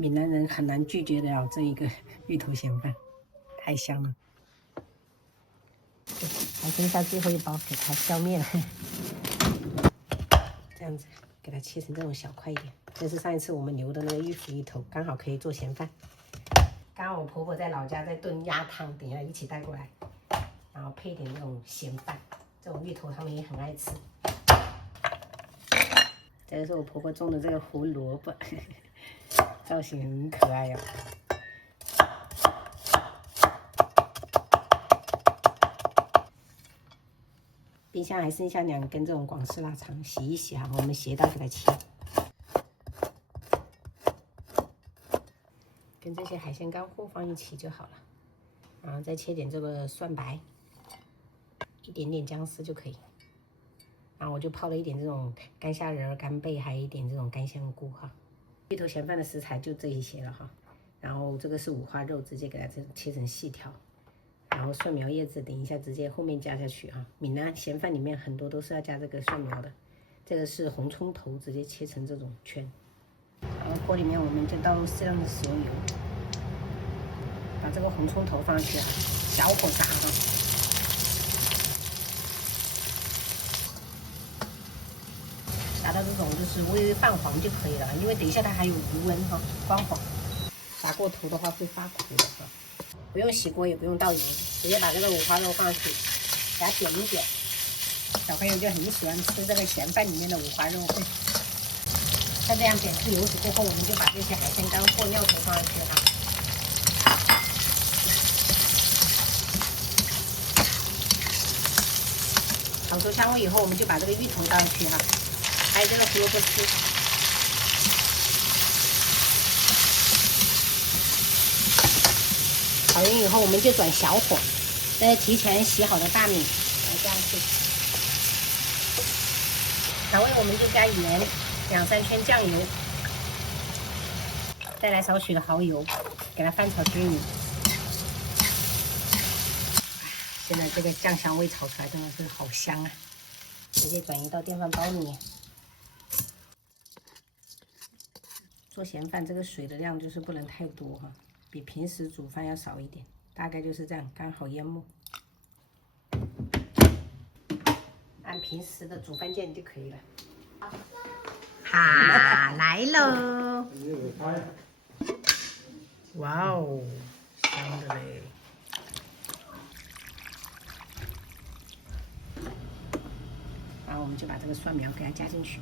閩南人很難拒絕得了這一個芋頭鹹飯，太香了。還剩下最後一包，給它消滅了。這樣子，給它切成這種小塊一點。這是上一次我們留的那個玉府芋頭，剛好可以做鹹飯。剛剛我婆婆在老家在燉鴨湯，等一下一起帶過來，然後配點那種鹹飯。這種芋頭他們也很愛吃。這個是我婆婆種的這個胡蘿蔔，造型很可愛哦。冰箱還剩下2根這種廣式臘腸，洗一洗哈，我們斜刀給它切，跟這些海鮮乾貨放一起就好了。然後再切點这個蒜白，一點點薑絲就可以。然後我就泡了一點這種乾蝦仁、干貝，還有一點這種乾香菇哈。芋頭鹹飯的食材就這一些了哈。然後這個是五花肉，直接給它切成細條。然後蒜苗葉子，等一下直接後面加下去哈。閩南鹹飯裡面很多都是要加這個蒜苗的。這個是紅蔥頭，直接切成這種圈。然後鍋裡面我們就倒入適量的食用油，把這個紅蔥頭放上去啊，小火炸哈。炸到這種就是微微泛黄就可以了，因為等一下它還有余溫哈，光滑。炸過頭的話会發苦的哈。不用洗鍋，也不用倒油，直接把這個五花肉放上去，給它點一點。小朋友就很喜歡吃這個鹹飯裡面的五花肉。像這樣點出油脂過後，我們就把這些海鮮乾貨料頭放上去哈。炒出香味以后，我們就把這個芋頭倒上去哈，還有這個胡蘿蔔絲。炒匀以後，我們就轉小火，再提前洗好的大米來這樣去。調味我們就加鹽，2-3圈醬油，再來少許的蠔油，給它翻炒均勻。現在這個醬香味炒出來真的是好香啊！直接轉移到電飯煲裡面。做鹹飯這個水的量就是不能太多哈。比平時煮飯要少一點，大概就是這樣，剛好淹沒。按平時的煮飯鍵就可以了。哈，來嘍！哇哦，香的嘞！然後我們就把這個蒜苗給它加進去，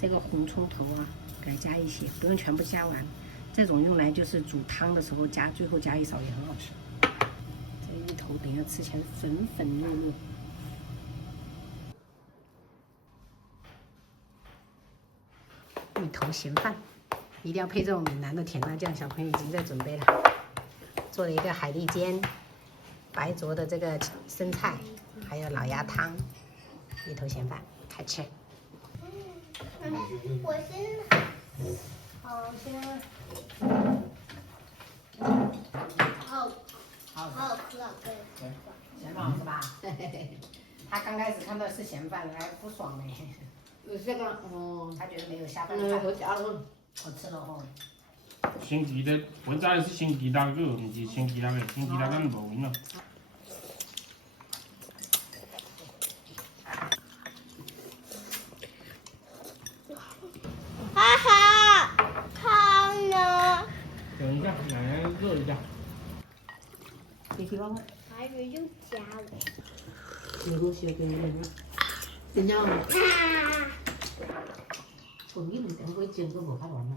這個紅蔥頭啊，給它加一些，不用全部加完。這種用來就是煮湯的時候加，最後加一勺也很好吃。這個芋頭等一下吃起來粉粉糯糯。芋頭鹹飯一定要配這種閩南的甜辣醬，小朋友已經在準備了。做了一個海蠣煎，白灼的這個生菜，還有老鴨湯，芋頭鹹飯，開吃。我先。好香啊！好好吃啊！对，鹹飯是吧？他剛開始看到是鹹飯，還不爽呢。這個哦，他覺得沒有下飯飯。好吃了哦。鮮雞的，我早是鮮雞蛋個，唔是鮮雞蛋的，鮮雞蛋咱無用了。哈哈，湯呢？等一下，奶奶熱一下。你喜歡嗎？還有又加了。有東西要給你們。怎樣？從你們等會整個無法玩了。